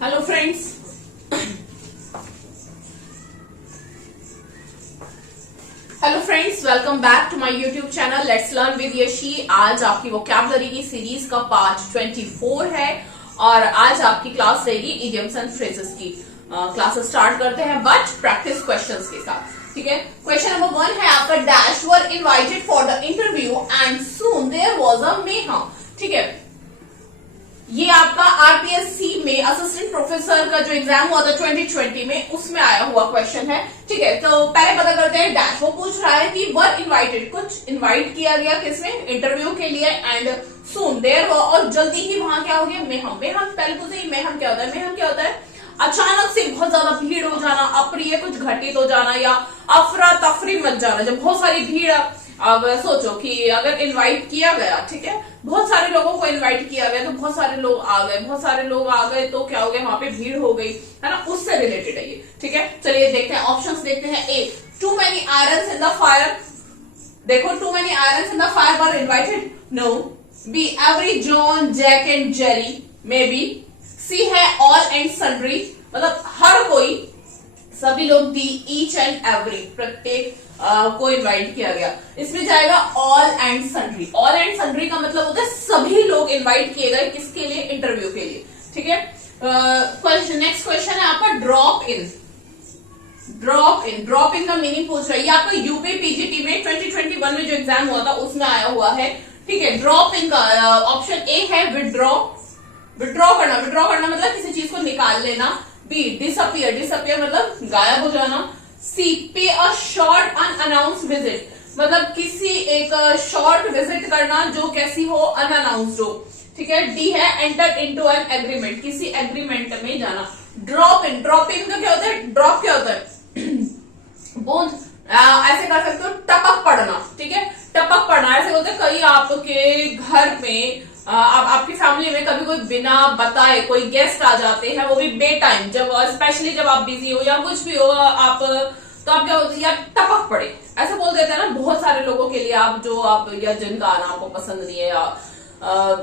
Hello friends, welcome back to my YouTube channel let's learn with Yashi. आज आपकी vocabulary की series का part 24 है और आज आपकी क्लास रहेगी इडियम्स एंड फ्रेजेस की। क्लासेस स्टार्ट करते हैं बट प्रैक्टिस क्वेश्चंस के साथ। ठीक है, क्वेश्चन नंबर 1 है आपका, dash were invited for the interview and soon there was a मेहा। ठीक है, ये आपका आरपीएससी में असिस्टेंट प्रोफेसर का जो एग्जाम हुआ था 2020 में, उसमें आया हुआ क्वेश्चन है। ठीक है, तो पहले पता करते हैं डैश। वो पूछ रहा है कि वर इनवाइटेड, कुछ इनवाइट किया गया किसने, इंटरव्यू के लिए, एंड सून देयर और जल्दी ही वहां क्या हो गया, मेहम। मेहम पहले पूछे मेहम क्या होता है। मेहम क्या होता है, अचानक से बहुत ज्यादा भीड़ हो जाना, अप्रिय कुछ घटित हो जाना या अफरा तफरी मच जाना। जब बहुत सारी भीड़, अब सोचो कि अगर इनवाइट किया गया, ठीक है, बहुत सारे लोगों को इनवाइट किया गया तो बहुत सारे लोग आ गए, बहुत सारे लोग आ गए तो क्या हो गया, वहां पे भीड़ हो गई, है ना, उससे रिलेटेड है ये। ठीक है, चलिए देखते हैं ऑप्शंस देखते हैं। A, too many irons in the fire. देखो, too many irons in the fire were invited, no. B, every John Jack and Jerry, may be. C है ऑल एंड सन्ड्री, मतलब हर कोई, सभी लोग। डी, ईच एंड एवरी, प्रत्येक को invite किया गया। इसमें जाएगा all and sundry. All and sundry का मतलब होता है सभी लोग इनवाइट किए गए, किसके लिए, इंटरव्यू के लिए। ठीक है, नेक्स्ट क्वेश्चन है आपका, drop in. Drop in, drop in का मीनिंग पूछ रहा है। ये आपका यूपी पीजीटी में 2021 में जो एग्जाम हुआ था उसमें आया हुआ है। ठीक है, ड्रॉप इन का ऑप्शन ए है विड्रॉ। विड्रॉ करना, विड्रॉ करना मतलब किसी चीज को निकाल लेना। बी, डिसअपियर, डिसअपियर मतलब गायब हो जाना। सी, पे अ शॉर्ट अनअनाउंस्ड विजिट, मतलब किसी एक शॉर्ट विजिट करना जो कैसी हो, अनअनाउंस्ड हो। ठीक है। डी है एंटर इनटू एन एग्रीमेंट, किसी एग्रीमेंट में जाना। ड्रॉप इन, ड्रॉप इन का क्या होता है, ड्रॉप क्या होता है, बूंद। ऐसे कर सकते हो, टपक पड़ना। ठीक है, टपक पड़ना ऐसे होता है, कहीं आपके घर में आपकी फैमिली में कभी कोई बिना बताए कोई गेस्ट आ जाते हैं, वो भी बे टाइम, जब स्पेशली जब आप बिजी हो या कुछ भी हो, आप तो आप क्या होता है, या टपक पड़े, ऐसा बोल देते हैं ना बहुत सारे लोगों के लिए। आप जो आप या जिनका आना आपको पसंद नहीं है या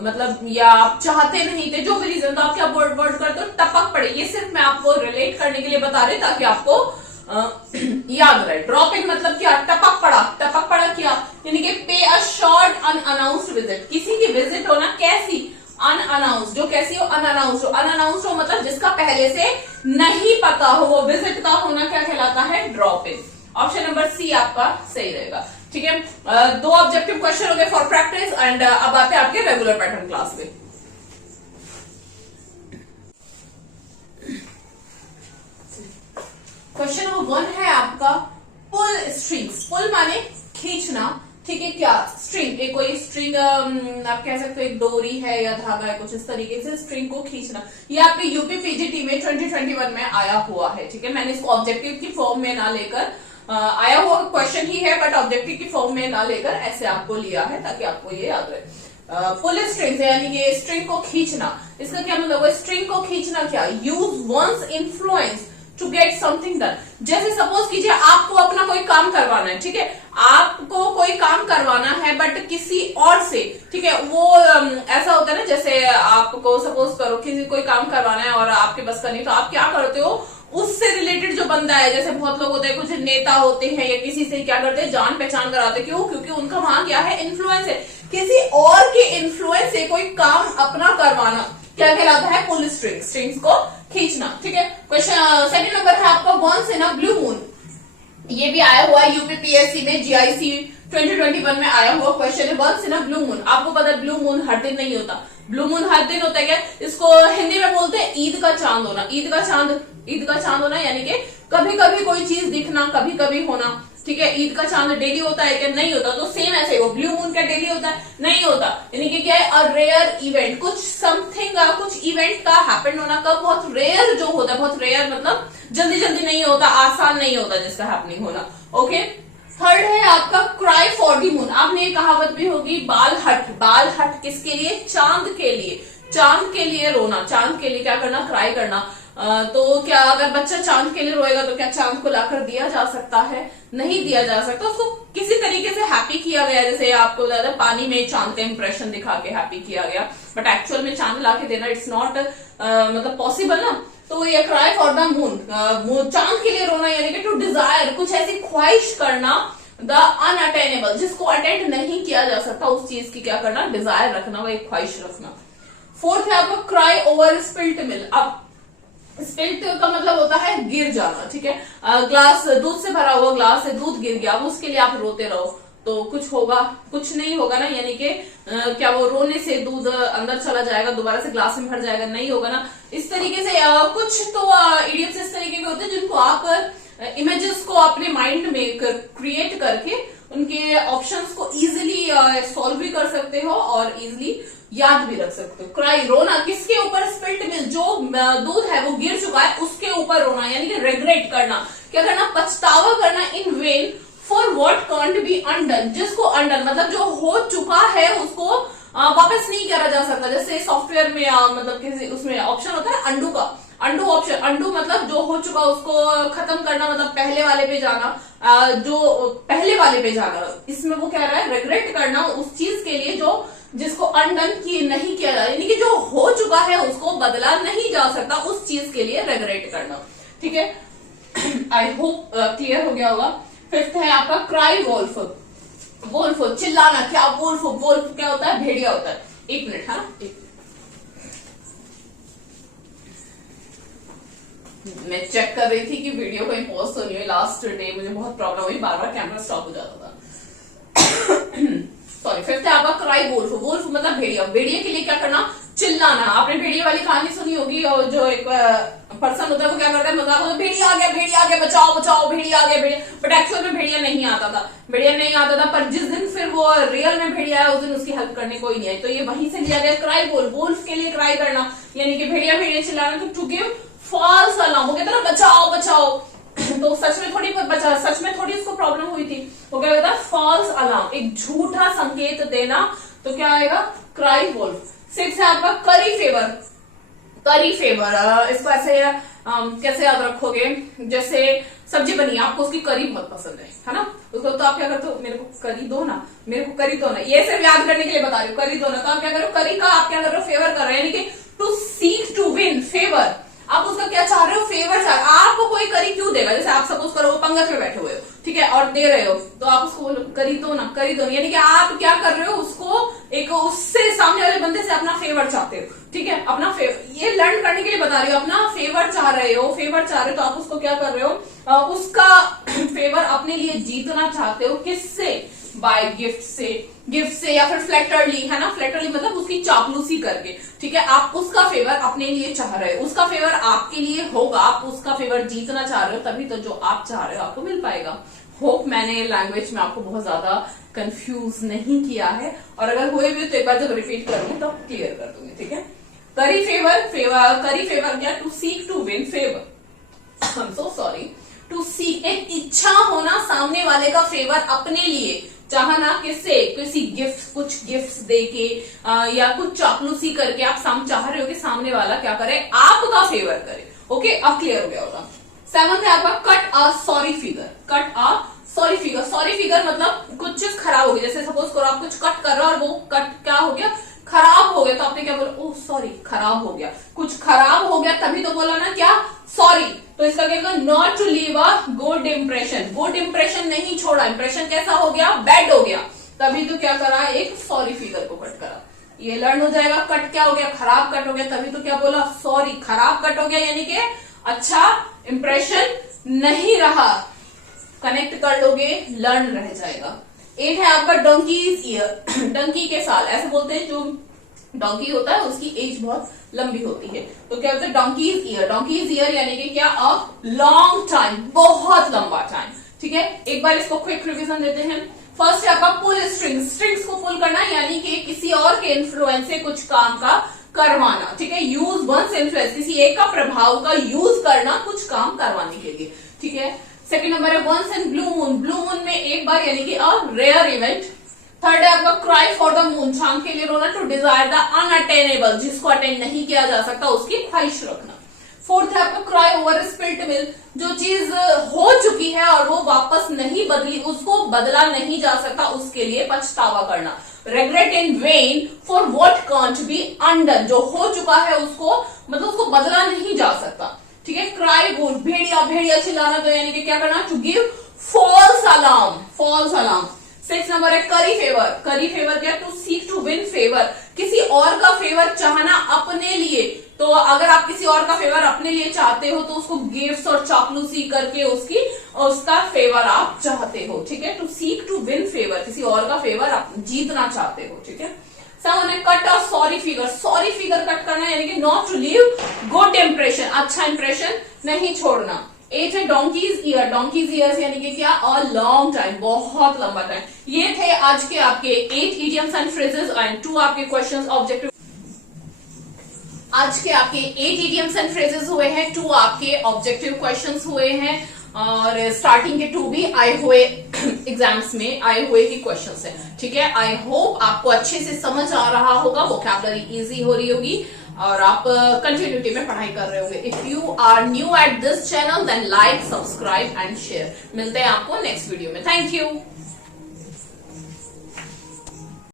मतलब या आप चाहते नहीं थे, जो भी रीजन, तो आप क्या वर्ड करते हो, टपक पड़े। ये सिर्फ मैं आपको रिलेट करने के लिए बता रही ताकि आपको याद रहे। ड्रॉप इन मतलब क्या, टपक पड़ा। टपक पड़ा क्या, यानी कि पे अ शॉर्ट अनअनाउंस्ड विजिट, किसी की विजिट होना कैसी, अनअनाउंस्ड, जो कैसी हो, अनअनाउंस्ड हो। अनअनाउंस्ड हो मतलब जिसका पहले से नहीं पता हो, वो विजिट का होना क्या कहलाता है, drop in. Option number C आपका सही रहेगा। ठीक है, दो ऑब्जेक्टिव क्वेश्चन हो गए फॉर प्रैक्टिस एंड अब आते हैं आपके रेगुलर पैटर्न क्लास में। क्वेश्चन नंबर 1 है आपका, पुल स्ट्रिंग्स। पुल माने खींचना। ठीक है, क्या स्ट्रिंग, एक कोई स्ट्रिंग आप कह सकते हो, एक डोरी है या धागा है, कुछ इस तरीके से स्ट्रिंग को खींचना। ये आपके यूपी पीजीटी में 2021 में आया हुआ है। ठीक है, मैंने इसको ऑब्जेक्टिव की फॉर्म में ना लेकर, आया हुआ क्वेश्चन ही है बट ऑब्जेक्टिव की फॉर्म में ना लेकर ऐसे आपको लिया है ताकि आपको ये याद रहे। पुल स्ट्रिंग यानी कि स्ट्रिंग को खींचना। इसका क्या मतलब है, स्ट्रिंग को खींचना क्या, use one's influence to get something done. जैसे सपोज कीजिए आपको अपना कोई काम करवाना है, ठीक है, आपको कोई काम करवाना है बट किसी और से, ठीक है, वो ऐसा होता है ना, जैसे आपको सपोज करो किसी कोई काम करवाना है और आपके बस का नहीं, तो आप क्या करते हो, उससे रिलेटेड जो बंदा है, जैसे बहुत लोग होते हैं, कुछ नेता होते हैं या किसी से क्या करते हैं, जान पहचान कराते हैं। क्यों, क्योंकि उनका वहां क्या है, इन्फ्लुएंस है। किसी और के इन्फ्लुएंस से कोई काम अपना करवाना क्या कहलाता है, पुल स्ट्रिंग, स्ट्रिंग्स को खींचना। ठीक है, क्वेश्चन सेकंड नंबर है आपका, once in a blue moon. ये भी आया हुआ है यूपीपीएससी में, जीआईसी 2021 में आया हुआ क्वेश्चन है, once in a blue moon. आपको पता है ब्लू मून हर दिन नहीं होता, ब्लू मून हर दिन होता है क्या, इसको हिंदी में बोलते हैं ईद का चांद होना। ईद का चांद, ईद का चांद होना यानी कि कभी कभी कोई चीज दिखना, कभी कभी होना। ठीक है, ईद का चांद डेली होता है क्या, नहीं होता। तो सेम ऐसे वो ब्लू मून क्या डेली होता है, नहीं होता। यानी कि क्या है, अ रेयर इवेंट, कुछ समथिंग, कुछ इवेंट का हैपन होना, का बहुत रेयर जो होता है, बहुत रेयर मतलब जल्दी जल्दी नहीं होता, आसान नहीं होता जिसका हैपनिंग होना। ओके, थर्ड है आपका, क्राई फॉर दी मून। आपने कहावत भी होगी, बाल हट। बाल हट किसके लिए, चांद के लिए, चांद के लिए रोना, चांद के लिए क्या करना, क्राई करना। तो क्या अगर बच्चा चांद के लिए रोएगा तो क्या चांद को लाकर दिया जा सकता है? नहीं दिया जा सकता। उसको किसी तरीके से हैप्पी किया गया, जैसे आपको ज्यादा पानी में चांद का इंप्रेशन दिखा के हैप्पी किया गया, बट एक्चुअल में चांद ला के देना इट्स नॉट मतलब पॉसिबल ना। तो ये क्राई फॉर द मून, चांद के लिए रोना यानी कि टू डिजायर, कुछ ऐसी ख्वाहिश करना, द अनअटेनेबल, जिसको अटेंड नहीं किया जा सकता उस चीज की क्या करना, डिजायर रखना, वो एक ख्वाहिश रखना। फोर्थ है आपका क्राई ओवर स्पिल्ट मिल्क। अब स्पिल्ट का मतलब होता है गिर जाना, ठीक है। ग्लास, दूध से भरा हुआ ग्लास से दूध गिर गया, अब उसके लिए आप रोते रहो तो कुछ होगा? कुछ नहीं होगा ना, यानी कि क्या वो रोने से दूध अंदर चला जाएगा, दोबारा से ग्लास में भर जाएगा? नहीं होगा ना। इस तरीके से कुछ तो इडियम्स इस तरीके के होते हैं जिनको आप इमेजेस को अपने माइंड में क्रिएट करके उनके ऑप्शंस को इजीली सॉल्व भी कर सकते हो और इजीली याद भी रख सकते हो। क्राई, रोना, किसके ऊपर? स्पिल्ट मिल्क, जो दूध है वो गिर चुका है उसके ऊपर रोना, यानी कि रिग्रेट करना, क्या करना, पछतावा करना, in vain for what can't be undone, जिसको अनडन मतलब जो हो चुका है उसको वापस नहीं करा जा सकता। जैसे सॉफ्टवेयर में मतलब किसी उसमें ऑप्शन होता है अंडू का, अंडू ऑप्शन, अंडू मतलब जो हो चुका उसको खत्म करना, मतलब पहले वाले पे जाना, जो पहले वाले पे जाना। इसमें वो कह रहा है रिग्रेट करना उस चीज के लिए जो जिसको अनडन की नहीं किया जा, यानी कि जो हो चुका है उसको बदला नहीं जा सकता, उस चीज के लिए रिग्रेट करना, ठीक है। आई होप क्लियर हो गया होगा। फिफ्थ है आपका क्राई वोल्फ। वोल्फ चिल्लाना, क्या वोल्फ? वोल्फ क्या होता है? भेड़िया होता है। एक मिनट, है ना, मैं चेक कर रही थी कि वीडियो कहीं पॉज तो नहीं हुई। लास्ट डे मुझे बहुत प्रॉब्लम हुई, बार बार कैमरा स्टॉप हो जाता था। सॉरी। फिफ्थ है आपका क्राई वोल्फ। वोल्फ मतलब भेड़िया। भेड़िया के लिए क्या करना? चिल्लाना। आपने भेड़िया वाली कहानी सुनी होगी, और जो एक पर्सन होता है वो क्या करता है, मजाक होता है, भेड़िया आ गया, बचाओ बचाओ, भेड़िया आ गया, भेड़िया। बट एक्चुअल में भेड़िया नहीं आता था, भेड़िया नहीं आता था। पर जिस दिन फिर वो रियल में भेड़िया आया उस दिन उसकी हेल्प करने कोई नहीं आई, तो ये वहीं से लिया गया क्राई वोल्फ। वोल्फ के लिए क्राई करना यानी कि भेड़िया भेड़िया चिल्लाना, टू गिव फॉल्स अलार्म। वो कहता है ना बचाओ बचाओ, तो सच में थोड़ी बचा, सच में थोड़ी उसको प्रॉब्लम हुई थी। वो क्या कहता है? फॉल्स अलार्म, एक झूठा संकेत देना, तो क्या आएगा? Cry Wolff. सिक्स है आपका करी फेवर। करी फेवर इसको ऐसे कैसे याद रखोगे? जैसे सब्जी बनी, आपको उसकी करी बहुत पसंद है ना, उसको तो आप क्या करते हो, मेरे को करी दो ना, मेरे को करी दो ना, ये सिर्फ याद करने के लिए बता रही हूँ, करी दो ना। तो आप क्या करो, करी का आप क्या कर रहे हो? फेवर कर रहे हो, यानी कि to seek to win favour. आप उसका क्या चाह रहे हो? फेवर चाह रहे हो। आपको कोई करी क्यों देगा? जैसे आप सपोज करो वो पंगत में बैठे हुए हो, ठीक है, और दे रहे हो, तो आप उसको करी दो ना, करी दो ना, यानी कि आप क्या कर रहे हो? उसको एक उससे सामने वाले बंदे से अपना फेवर चाहते हो, ठीक है, अपना फेवर। ये लर्न करने के लिए बता रही हो, अपना फेवर चाह रहे हो, फेवर चाह रहे हो, तो आप उसको क्या कर रहे हो? उसका फेवर अपने लिए जीतना चाहते हो। किससे? बाय गिफ्ट से, गिफ्ट से या फिर फ्लैटरली, है ना, फ्लैटरली मतलब उसकी चापलूसी करके, ठीक है। आप उसका फेवर अपने लिए चाह रहे हो, उसका फेवर आपके लिए होगा, आप उसका फेवर जीतना चाह रहे हो, तभी तो जो आप चाह रहे हो आपको मिल पाएगा। होप मैंने लैंग्वेज में आपको बहुत ज्यादा कंफ्यूज नहीं किया है, और अगर हुए भी तो एक बार जब रिपीट करूंगी तो क्लियर कर दूंगी, ठीक है। Curry favour, favour, curry favour क्या? To seek to win favour, I am so sorry, to seek, एक इच्छा होना सामने वाले का फेवर अपने लिए चाहना। किससे? किसी गिफ्ट, कुछ गिफ्ट्स देके या कुछ चापलूसी करके आप चाह रहे हो कि सामने वाला क्या करे? आपका फेवर करे। ओके, अब क्लियर हो गया होगा। सेवंथ है आपका cut a sorry figure. Cut a sorry figure. Sorry figure मतलब कुछ चीज खराब हो गई, जैसे सपोज करो आप कुछ कट कर रहे हो और वो कट क्या हो गया? खराब हो गया, तो आपने क्या बोला? ओह सॉरी, खराब हो गया, कुछ खराब हो गया, तभी तो बोला ना क्या? सॉरी। तो इसका क्या? Not to leave a good impression. Good impression नहीं छोड़ा, इंप्रेशन कैसा हो गया? बैड हो गया, तभी तो क्या करा? एक सॉरी फिगर को कट करा। ये लर्न हो जाएगा। कट क्या हो गया? खराब कट हो गया, तभी तो क्या बोला? सॉरी। खराब कट हो गया यानी कि अच्छा इंप्रेशन नहीं रहा, कनेक्ट कर लोगे, लर्न रह जाएगा। एक है आपका डोंकीज ईयर। डंकी के साल, ऐसे बोलते हैं, जो डोंकी होता है उसकी एज बहुत लंबी होती है, तो क्या होता है? Donkey's year. डोंकीज ईयर यानी कि क्या? अ लॉन्ग टाइम, बहुत लंबा टाइम, ठीक है। एक बार इसको क्विक रिवीजन देते हैं। फर्स्ट है आपका पुल स्ट्रिंग्स। स्ट्रिंग्स को पुल करना यानी कि किसी और के इन्फ्लुएंस से कुछ काम का करवाना, ठीक है। यूज वंस इन्फ्लुएंस, किसी एक का प्रभाव का यूज करना कुछ काम करवाने के लिए, ठीक है। सेकंड नंबर है once in blue moon. Blue moon में एक बार यानी कि अ रेयर इवेंट। थर्ड है आपका क्राई फॉर द मून। चांद के लिए रोना, टू डिजायर द अनअटेनेबल, जिसको अटेंड नहीं किया जा सकता उसकी ख्वाहिश रखना। फोर्थ है आपका क्राई ओवर स्पिल्ट मिल्क, जो चीज हो चुकी है और वो वापस नहीं बदली, उसको बदला नहीं जा सकता, उसके लिए पछतावा करना। Regret in vain for what can't be undone, जो हो चुका है उसको मतलब उसको बदला नहीं जा सकता। ठीक है, क्राई वुल्फ, भेड़िया भेड़िया चिल्लाना, तो यानी कि क्या करना, to give false alarm, false alarm. 6 number है करी फेवर, करी फेवर क्या, to seek to win favour, किसी और का फेवर चाहना अपने लिए। तो अगर आप किसी और का फेवर अपने लिए चाहते हो तो उसको गिफ्ट्स और चापलूसी करके उसका फेवर आप चाहते हो। ठीक है, to seek to win favour, किसी और का फेवर आप जीतना चाहते हो। ठीक है, 7 है cut a sorry figure, sorry figure cut करना यानी कि not to leave good impression, अच्छा इंप्रेशन नहीं छोड़ना। 8 है डोंकीज ईयर, डोंकीज ईयर्स यानी कि क्या, अ लॉन्ग टाइम, बहुत लंबा टाइम। ये थे आज के आपके 8 इडियम्स एंड फ्रेजेस एंड 2 आपके क्वेश्चंस ऑब्जेक्टिव। आज के आपके 8 इडियम्स एंड फ्रेजेस हुए हैं, 2 आपके ऑब्जेक्टिव क्वेश्चंस हुए हैं और स्टार्टिंग के 2 भी आए हुए एग्जाम्स में आए हुए ही क्वेश्चंस हैं। ठीक है, आई होप आपको अच्छे से समझ आ रहा होगा, वोकैबुलरी इजी हो रही होगी और आप कंटिन्यूटी में पढ़ाई कर रहे होंगे। If you are new at this channel then like, subscribe and share. मिलते हैं आपको नेक्स्ट वीडियो में। Thank you.